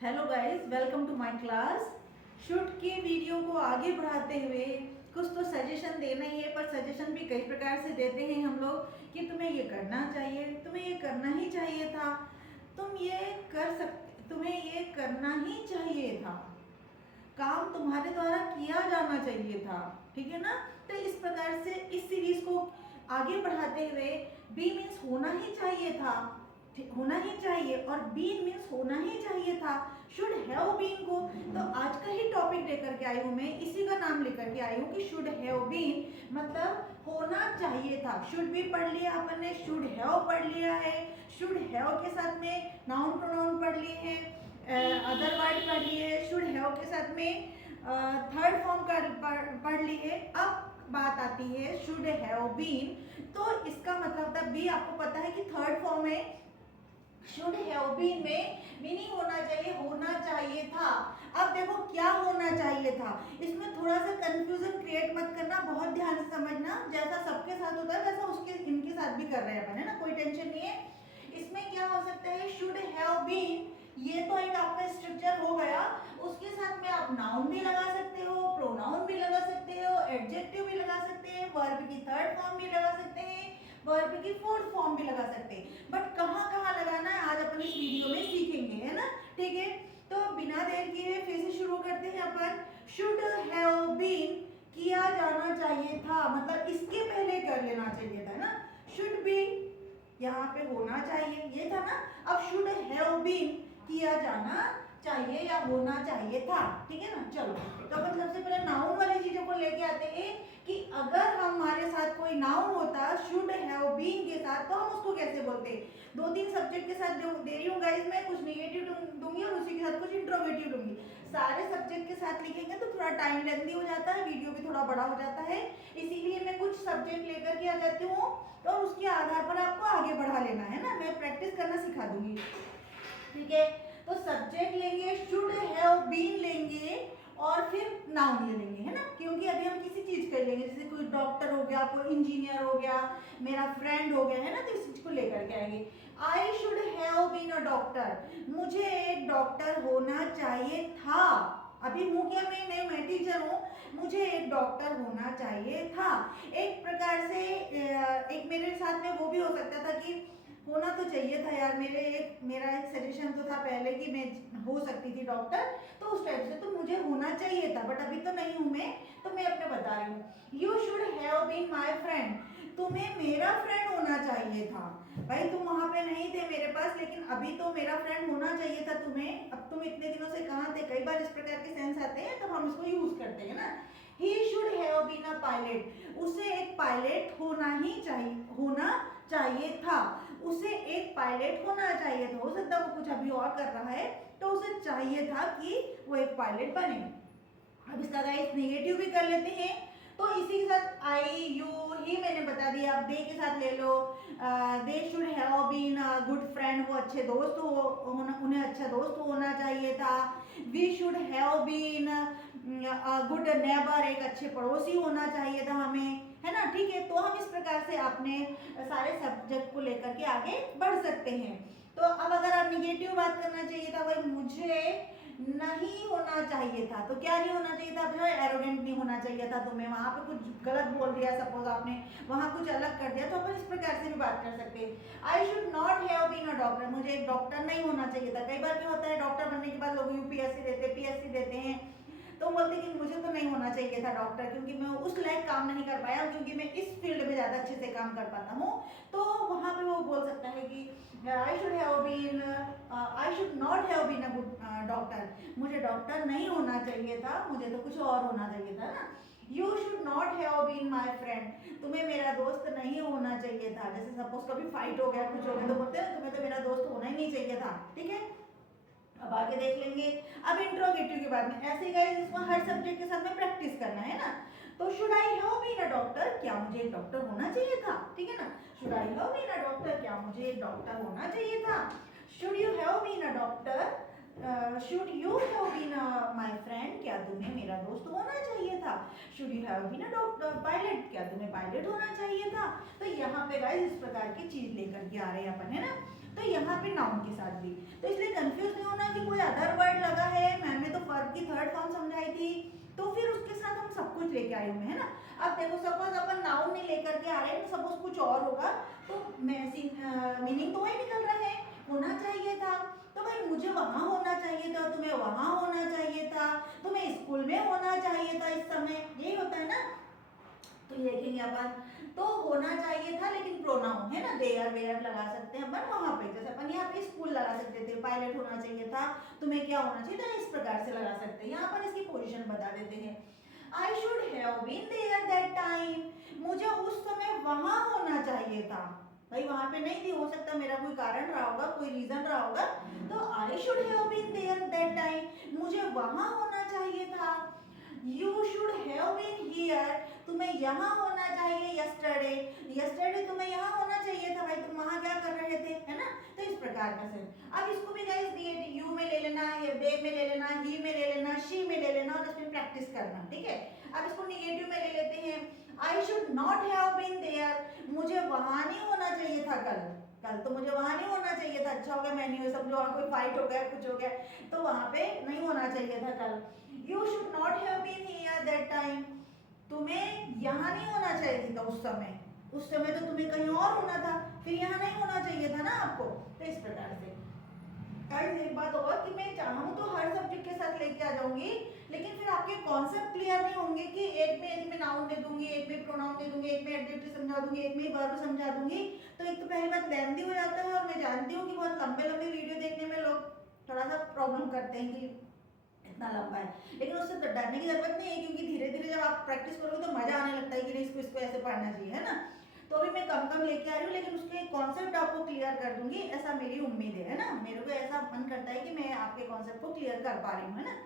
Hello guys, welcome to my class. Should की video को आगे बढ़ाते हुए कुछ तो सजेशन देना ही है, पर सजेशन भी कई प्रकार से देते हैं हम लोग कि तुम्हें ये करना चाहिए, तुम्हें ये करना ही चाहिए था, तुम ये कर सकते, तुम्हें ये करना ही चाहिए था, काम तुम्हारे द्वारा किया जाना चाहिए था। ठीक है ना। तो इस प्रकार से इस सीरीज को आगे बढ़ाते हुए बी मीन्स होना ही चाहिए था, होना ही चाहिए, और बीन मीन्स होना ही चाहिए था, शुड हैव बीन को। तो आज का ही टॉपिक लेकर के आई हूँ मैं, इसी का नाम लेकर के आई हूँ कि शुड हैव बीन मतलब होना चाहिए था। शुड भी पढ़ लिया अपन ने, शुड हैव पढ़ लिया है, शुड हैव के साथ में नाउन प्रोनाउन पढ़ लिए हैं, अदर वर्ड पढ़ लिए, शुड हैव के साथ में थर्ड फॉर्म पढ़ लिए। अब बात आती है शुड हैव बीन, तो इसका मतलब था बी, आपको पता है कि थर्ड फॉर्म है। शुड हैव बीन में मीनिंग होना चाहिए, होना चाहिए था। अब देखो क्या होना चाहिए था, इसमें थोड़ा सा कंफ्यूजन क्रिएट मत करना, बहुत ध्यान से समझना। जैसा सबके साथ होता है वैसा उसके इनके साथ भी कर रहे हैं अपन, है ना, कोई टेंशन नहीं है। इसमें क्या हो सकता है, शुड हैव बीन, ये तो एक आपका स्ट्रक्चर हो गया। उसके साथ में आप नाउन भी लगा सकते हो, प्रोनाउन भी लगा सकते हो, एडजेक्टिव भी लगा सकते हैं, वर्ब की थर्ड फॉर्म भी लगा सकते हैं, वर्ब की फोर्थ फॉर्म भी लगा सकते हैं। बट कहाँ कहाँ लगाना है आज अपन इस वीडियो में सीखेंगे, है ना। ठीक है, तो बिना देर किए फिर से शुरू करते हैं अपन। शुड हैव बीन, किया जाना चाहिए था, मतलब इसके पहले कर लेना चाहिए था ना। शुड बी यहाँ पे होना चाहिए, ये था ना। अब शुड हैव बीन, किया जाना चाहिए या होना चाहिए था। ठीक है ना। चलो, तो अपन सबसे पहले नाउन वाली चीजों को लेके आते हैं कि अगर हमारे साथ कोई नाउन होता शुड हैव बीन के साथ, तो हम उसको कैसे बोलते। दो तीन सब्जेक्ट के साथ जो दे रही हूँ गाइस, मैं कुछ निगेटिव दूंगी और उसी के साथ कुछ इंट्रोगेटिव दूंगी। सारे सब्जेक्ट के साथ लिखेंगे तो थोड़ा टाइम लेंथी हो जाता है, वीडियो भी थोड़ा बड़ा हो जाता है, इसीलिए मैं कुछ सब्जेक्ट लेकर के आ जाती हूँ, तो उसके आधार पर आपको आगे बढ़ा लेना है ना, मैं प्रैक्टिस करना सिखा दूंगी। ठीक है, तो सब्जेक्ट लेंगे, शुड हैव बीन लेंगे, और फिर नाउन ले लेंगे, है ना, क्योंकि अभी हम किसी चीज कर लेंगे, जैसे कोई डॉक्टर हो गया, कोई इंजीनियर हो गया, मेरा फ्रेंड हो गया, है ना, तो इस चीज को लेकर के आएंगे। I should have been a doctor, मुझे एक डॉक्टर होना चाहिए था। अभी हूँ क्या मैं टीचर हूँ, मुझे एक डॉक्टर होना चाहिए था। एक प्रकार से एक मेरे साथ में वो भी हो सकता था कि होना तो चाहिए था यार, मेरा एक सजेशन तो था पहले कि मैं हो सकती थी डॉक्टर, तो उस टाइप से तो मुझे होना चाहिए था, बट अभी तो नहीं हूं मैं, तो मैं अपने बता रही हूँ। You should have been my friend, तुम्हें मेरा फ्रेंड होना चाहिए था। भाई तुम वहां पे नहीं थे मेरे पास, लेकिन अभी तो मेरा फ्रेंड होना चाहिए था तुम्हें। अब तुम इतने दिनों से कहाँ थे, कई बार इस प्रकार के सेंस आते हैं, तो हम इसको यूज करते हैं ना। He should have been a pilot, उसे एक पायलट होना चाहिए था, उसे एक पायलट होना चाहिए था। हो सकता है वो कुछ अभी और कर रहा है, तो उसे चाहिए था कि वो एक पायलट बने। अब इसका गाइस नेगेटिव भी कर लेते हैं, तो इसी के साथ आई यू ही मैंने बता दिया। अब दे के साथ ले लो, they should have been good friend, वो अच्छे दोस्त उन्हें अच्छा दोस्त होना चाहिए था। We should have been good neighbour, एक अच्छे पड़ोसी होना चाहिए था हमें, है ना। ठीक है, तो हम इस प्रकार से अपने सारे सब्जेक्ट को लेकर के आगे बढ़ सकते हैं। तो अब अगर आप निगेटिव बात करना चाहिए था, भाई मुझे नहीं होना चाहिए था, तो क्या नहीं होना चाहिए था, जो एरोगेंट नहीं होना चाहिए था तुम्हें, वहां पे कुछ गलत बोल दिया, सपोज आपने वहां कुछ अलग कर दिया, तो अपन इस प्रकार से भी बात कर सकते हैं। I should not have been a doctor, मुझे एक डॉक्टर नहीं होना चाहिए था। कई बार क्या होता है, डॉक्टर बनने के बाद लोग यूपीएससी देते, पीएससी देते हैं, तो बोलते कि मुझे तो नहीं होना चाहिए था डॉक्टर, क्योंकि मैं उस लायक काम नहीं कर पाया, क्योंकि मैं इस फील्ड में ज़्यादा अच्छे से काम कर पाता हूँ। तो वहाँ पे वो बोल सकता है कि I should have been, I should not have been a good doctor, मुझे डॉक्टर नहीं होना चाहिए था, मुझे तो कुछ और होना चाहिए था ना। You should not have been my friend, तुम्हें मेरा दोस्त नहीं होना चाहिए था। जैसे सपोज कभी फाइट हो गया, कुछ हो गया, तो बोलते हैं तुम्हें तो मेरा दोस्त होना ही नहीं चाहिए था। ठीक है, अब आगे देख लेंगे। अब इंट्रोगेटिव के बाद में ऐसे गाइस, इसमें हर सब्जेक्ट के साथ में प्रैक्टिस करना है ना। तो should I have been a doctor, क्या मुझे एक डॉक्टर होना चाहिए था। ठीक है ना, should I have been a doctor, क्या मुझे एक डॉक्टर होना चाहिए था। Should you have been a doctor, should you have been my friend, क्या तुम्हें मेरा दोस्त होना चाहिए था। Should you have been a doctor pilot, क्या तुम्हें पायलट होना चाहिए था। तो यहाँ पे गाइस इस प्रकार की चीज लेकर के आ रहे हैं अपन, है ना। तो यहाँ पे नाउन के साथ भी, तो इसलिए कंफ्यूज नहीं होना कि कोई अदर वर्ड टाइम में, है ना। अब देखो सपोज अपन नाउन नहीं लेकर के आ रहे हैं, सपोज कुछ और होगा तो मीनिंग तो वही निकल रहा है, होना चाहिए था। तो भाई मुझे वहां होना चाहिए था, तुम्हें वहां होना चाहिए था, तुम्हें स्कूल में होना चाहिए था इस समय, यही होता है ना। तो ये देखेंगे अपन, तो होना चाहिए था लेकिन प्रोनाउन है ना, देयर वेयर लगा सकते हैं अपन वहां पे, जैसे अपन यहाँ पे स्कूल लगा सकते थे, पायलट होना चाहिए था, तुम्हें क्या होना चाहिए था, इस प्रकार से लगा सकते हैं। यहाँ पर इसकी पोजीशन बता देते हैं, I should have been there that time, मुझे उस समय वहां होना चाहिए था। भाई वहां पे नहीं थी, हो सकता मेरा कोई कारण रहा होगा, कोई रीजन रहा होगा, तो I should have been there that time, मुझे वहां होना चाहिए था। You should have been here, तुम्हें यहाँ होना चाहिए यस्टरडे, यस्टरडे तुम्हें यहाँ होना चाहिए था, भाई तुम वहाँ क्या कर रहे थे, है ना। तो इस प्रकार का सेंस। अब इसको भी गाइस दिए, यू में ले लेना, दे में ले लेना, ही में ले लेना, शी में ले लेना और इसमें प्रैक्टिस करना, ठीक है। अब इसको निगेटिव में ले लेते हैं, I should not have been there, मुझे वहाँ नहीं होना चाहिए था कल, कल तो मुझे वहां नहीं होना चाहिए था, अच्छा हो गया मैं नहीं हुई, समझो वहां कोई फाइट हो गया, कुछ हो गया, तो वहां पे नहीं होना चाहिए था कल। You should not have been here that time, तुम्हें यहाँ नहीं होना चाहिए था उस समय, उस समय तो तुम्हें कहीं और होना था, फिर यहाँ नहीं होना चाहिए था ना आपको। तो इस प्रकार से गाइस एक बात और कि मैं चाहूँ तो हर सब्जेक्ट के साथ लेके आ जाऊंगी, लेकिन फिर आपके कॉन्सेप्ट क्लियर नहीं होंगे कि एक में यदि मैं नाउन दे दूंगी, एक में प्रोनाउन दे दूंगी, एक में एडजेक्टिव समझा दूंगी, एक में वर्ब समझा दूंगी, तो एक तो पहली बात लेंथी हो जाता है, और मैं जानती हूँ कि बहुत लंबे लंबे वीडियो देखने में लोग थोड़ा सा प्रॉब्लम करते हैं कि इतना लंबा है, लेकिन उससे डरने की जरूरत नहीं है, क्योंकि धीरे धीरे जब आप प्रैक्टिस करोगे तो मजा आने लगता है कि नहीं इसको ऐसे पढ़ना चाहिए, है ना। तो अभी मैं कम कम लेके आ रही हूँ, लेकिन उसके कॉन्सेप्ट आपको क्लियर कर दूंगी, ऐसा मेरी उम्मीद है ना। मेरे को ऐसा मन करता है कि मैं आपके कॉन्सेप्ट को क्लियर कर पा रही हूँ, है ना।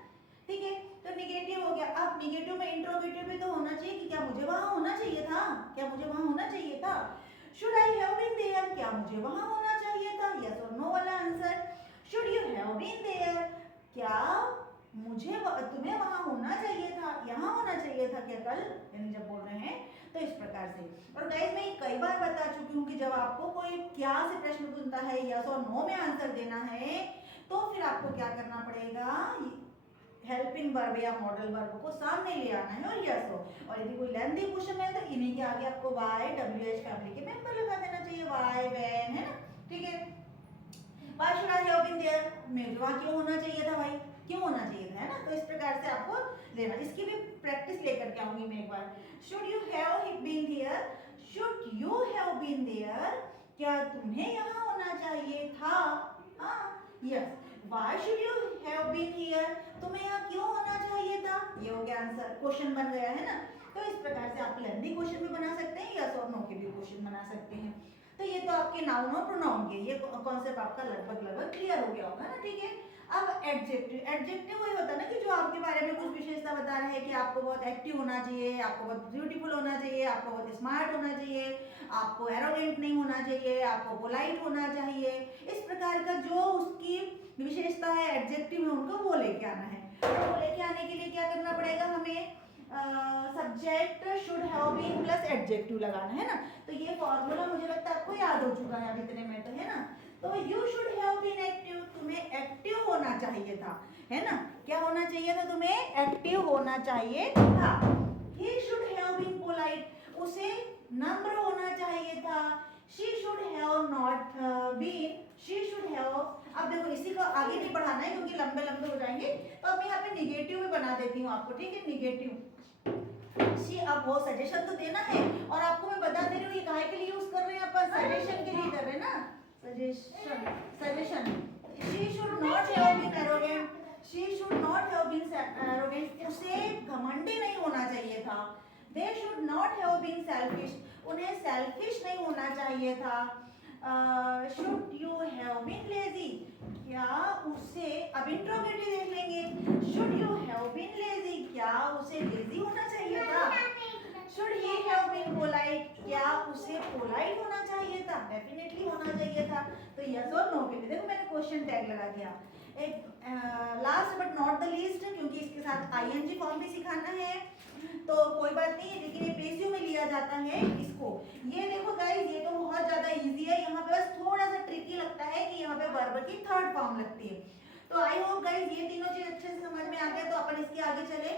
ठीक है, तो निगेटिव हो गया। अब निगेटिव में इंट्रोगेटिव भी तो होना चाहिए कि क्या मुझे वहां होना चाहिए था, क्या मुझे वहां होना चाहिए था। Should I have been there, क्या मुझे वहां होना चाहिए था, यस और नो वाला answer. Should you have been there, क्या मुझे तुम्हें वहां होना चाहिए था, यहाँ होना चाहिए था क्या कल, यानी जब बोल रहे हैं तो इस प्रकार से। और गाइस मैं कई बार बता चुकी हूँ कि जब आपको कोई क्या से प्रश्न पूछता है, यस और नो में आंसर देना है, तो फिर आपको क्या करना पड़ेगा, हेल्पिंग वर्ब या मॉडल वर्ब को सामने ले आना है और यस हो। और यदि कोई लेंथी क्वेश्चन है तो इन्हीं के आगे आपको वाई डब्ल्यू एच फैमिली के मेंबर लगा देना चाहिए, वाई व्हेन, है ना। ठीक है, why should I have been there, मेरे वहां क्यों होना चाहिए था, भाई क्यों होना चाहिए था, है ना। तो इस प्रकार से आपको लेना, इसकी भी प्रैक्टिस लेकर के आऊंगी मैं एक बार। Should you have been there, should you have been there, क्या तुम्हें यहाँ होना चाहिए था, हाँ yes. Why should you have been here, तुम्हें यहाँ क्यों होना चाहिए था, ये हो गया आंसर, क्वेश्चन बन गया, है ना। तो इस प्रकार से आप लेंथी क्वेश्चन भी बना सकते हैं, यस और नो के भी क्वेश्चन बना सकते हैं। तो ये तो आपके नाउन और प्रोनाउन के ये कॉन्सेप्ट आपका लगभग क्लियर हो गया होगा ना। ठीक है, अब एडजेक्टिव, एडजेक्टिव वही होता है ना कि जो आपके बारे में कुछ विशेषता बता रहे हैं कि आपको बहुत एक्टिव होना चाहिए, आपको बहुत ब्यूटीफुल होना चाहिए, आपको बहुत स्मार्ट होना चाहिए, आपको एरोगेंट नहीं होना चाहिए, आपको पोलाइट होना चाहिए, इस प्रकार का जो उसकी विशेषता है एडजेक्टिव में उनको वो लेके आना है। तो वो लेके आने के लिए क्या करना पड़ेगा हमें, subject should have been plus adjective लगाना है ना। तो ये फॉर्मूला मुझे लगता है आपको याद हो चुका है अब इतने में, तो है ना। तो you should have been active, तुम्हें एक्टिव होना चाहिए था, है ना। क्या होना चाहिए था, तुम्हें एक्टिव होना चाहिए था। He should have been polite, उसे नम्र होना चाहिए था। She should have not been, she should have, अब देखो इसी को आगे नहीं बढ़ाना है क्योंकि लंबे लंबे हो जाएंगे, तो अब मैं यहाँ पे निगेटिव भी बना देती हूँ आपको, ठीक है। निगेटिव सी, अब वो सजेशन तो देना है, और आपको मैं बता दे रही हूँ ये काहे के लिए यूज कर रहे हैं अपन, सजेशन के लिए कर रहे हैं ना, suggestion, suggestion. She should not have been arrogant, she should not have been arrogant, उसे घमंडी नहीं होना चाहिए था। They should not have been selfish, उन्हें सेल्फिश नहीं होना चाहिए था। Should you have been lazy, क्या उसे, अब इंट्रोगेटिव देख लेंगे, should you have been lazy, क्या उसे लेजी होना चाहिए था। Should he have been polite, क्या उसे पोलाइट होना चाहिए था, डेफिनेटली होना चाहिए था। तो यस और नो के लिए देखो मैंने क्वेश्चन टैग लगा दिया। एक last but not the least, क्योंकि इसके साथ आईएनजी फॉर्म भी सिखाना है तो कोई बात नहीं है, लेकिन ये पेसिव में लिया जाता है इसको। ये देखो गाइस, ये तो बहुत ज्यादा इजी है, यहाँ पे बस थोड़ा सा ट्रिकी लगता है कि यहाँ पे वर्ब की थर्ड फॉर्म लगती है। तो आई होप गाइस ये तीनों चीज अच्छे से समझ में आ गया, तो अपन इसके आगे चले।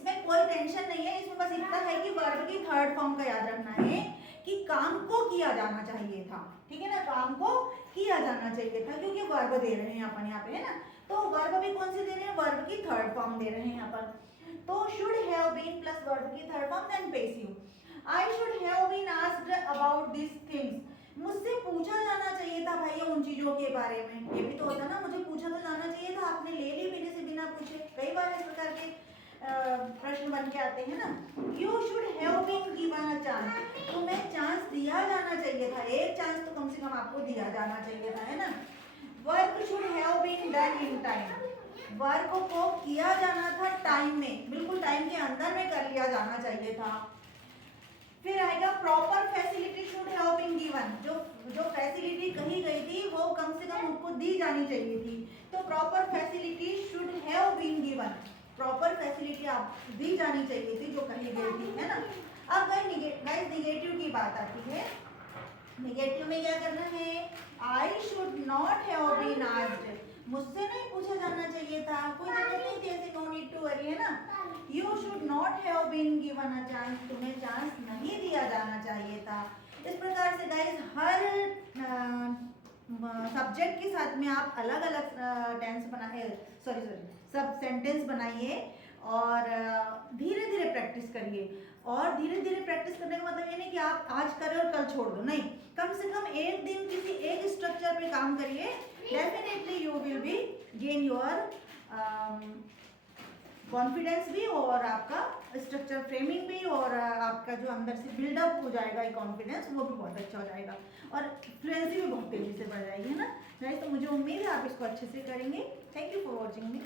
इसमें कोई टेंशन नहीं है, इसमें बस इतना है कि वर्ब की थर्ड फॉर्म का याद रखना है कि काम को किया जाना चाहिए था, ठीक है ना, काम को किया जाना चाहिए था, क्योंकि वर्ब दे रहे हैं अपन यहाँ पे, है ना। तो वर्ब भी कौन सी दे रहे हैं, वर्ब की थर्ड फॉर्म दे रहे हैं यहाँ पर। तो should have been plus verb की third form then passive. I should have been asked about this things, मुझसे पूछा जाना चाहिए था भैया उन चीजों के बारे में। ये भी तो होता ना, मुझे पूछा तो जाना चाहिए था, आपने ले ली मेरे से बिना पूछे। कई बार इस प्रकार के प्रश्न बन के आते हैं ना। You should have been given a chance, तुम्हें चांस दिया जाना चाहिए था, एक चांस तो कम से कम आपको दिया जाना चाहिए था, है ना। Work should have been done in time, work को किया जाना था टाइम में, बिल्कुल टाइम के अंदर में कर लिया जाना चाहिए था। फिर आएगा proper facility should have been given, जो फैसिलिटी कही गई थी वो कम से कम उनको दी जानी चाहिए थी। तो proper facility should have been given, proper facility आप दी जानी चाहिए थी जो कही गई थी, है ना। अब गाइस निगेटिव की बात आती है। निगेटिव में क्या करना है, I should not have been asked, मुझसे नहीं पूछा जाना चाहिए था, कोई जरूरत नहीं थी ऐसे, नो नीड टू वरी, है ना। You should not have been given a chance, तुम्हें चांस नहीं दिया जाना चाहिए था। इस प्रकार से गाइस हर सब्जेक्ट के साथ में आप अलग अलग टेंस बनाए, सब सेंटेंस बनाइए और धीरे धीरे प्रैक्टिस करिए। और धीरे धीरे प्रैक्टिस करने का मतलब ये नहीं कि आप आज करें और कल छोड़ दो, नहीं, कम से कम एक दिन किसी एक स्ट्रक्चर पे काम करिए, definitely you will be gain your confidence भी, और आपका स्ट्रक्चर फ्रेमिंग भी, और आपका जो अंदर से बिल्डअप हो जाएगा कॉन्फिडेंस, वो भी बहुत अच्छा हो जाएगा, और फ्लुएंसी भी बहुत तेजी से बढ़ जाएगी, है ना। गाइस तो मुझे उम्मीद है आप इसको अच्छे से करेंगे। Thank you for watching me.